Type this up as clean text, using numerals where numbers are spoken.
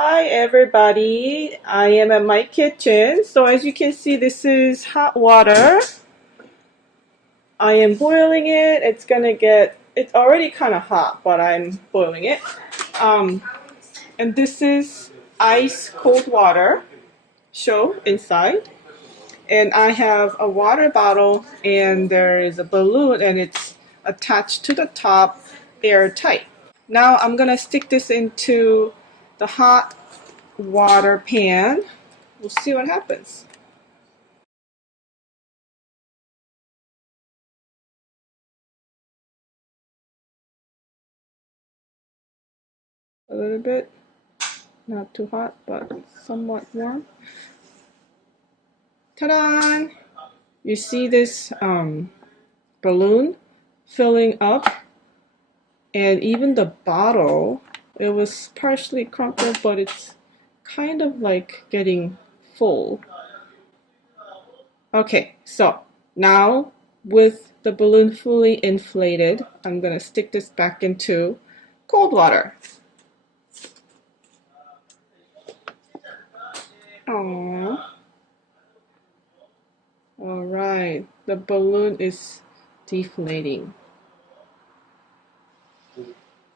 Hi everybody, I am at my kitchen. So as you can see, this is hot water. I am boiling it. It's already kind of hot, but I'm boiling it. Um, and this is ice cold water show inside. And I have a water bottle and there is a balloon and it's attached to the top airtight. Now I'm gonna stick this into the hot water pan. We'll see what happens. A little bit, not too hot, but somewhat warm. Ta-da! You see this balloon filling up, and even the bottle, it was partially crumpled, but it's kind of like getting full. Okay, so now with the balloon fully inflated, I'm gonna stick this back into cold water. Aww. All right, the balloon is deflating.